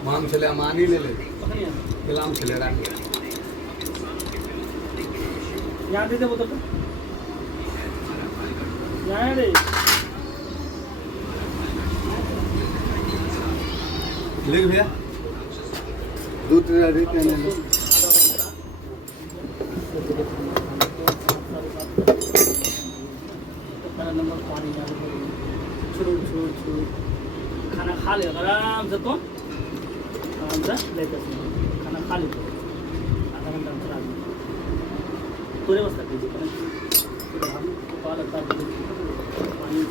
माम छले मानी ले ले कलाम छले राख ले यहाँ दे दे बोतल तो यहाँ दे लिख भैया दूध रेट ले लो नंबर पानी छोड़ खाना खा ले आराम से तो आराम से लेते खाना खा ले आधा घंटा अंतर आदमी पूरे बस तक लीजिए हम कॉल आता पानी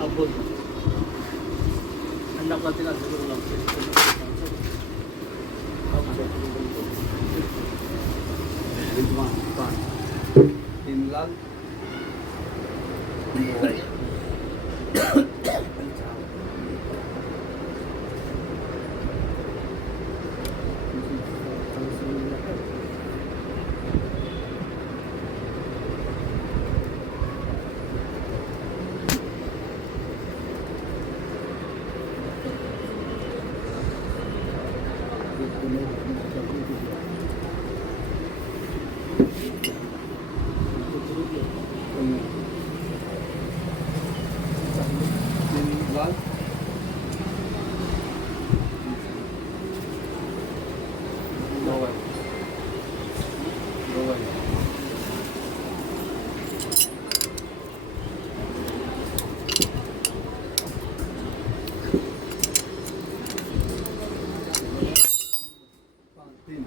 अब बोल ठंडा पड़ते का तीन लाल लाल तीन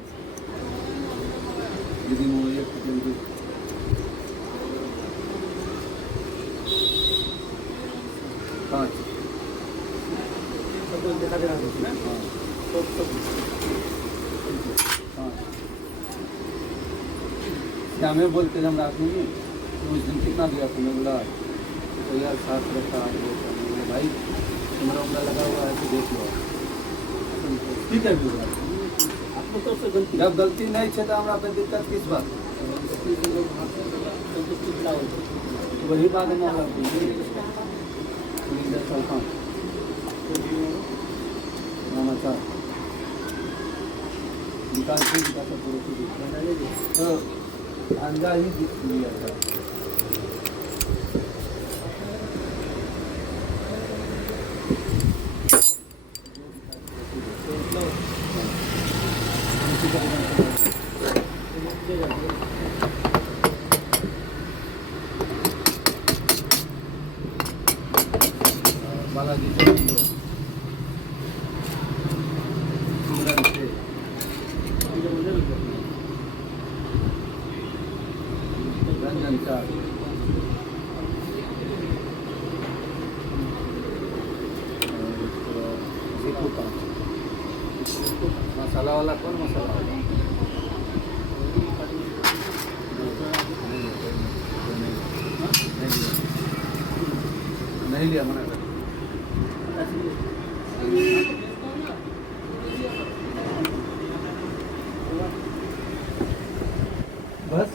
दीदी मोबाइल पाँच सब कुछ देखा दे रहा है ना सब क्या हमें बोलते हम रात में तो उस दिन कितना दिया तुमने बोला तो यार 7 रखा 8 रखा मैंने भाई तुम्हारा उंगला लगा हुआ है तो देख लो ठीक है भी आपको तो से गलती जब गलती नहीं है तो हमारा पे दिक्कत किस बात तो वही बात है ना समाचार विकास भी विकास तो अंजा ही दिया था बालाजी से रंजन चार मसाला वाला कौन मसाला वाला नहीं लिया मना कर बस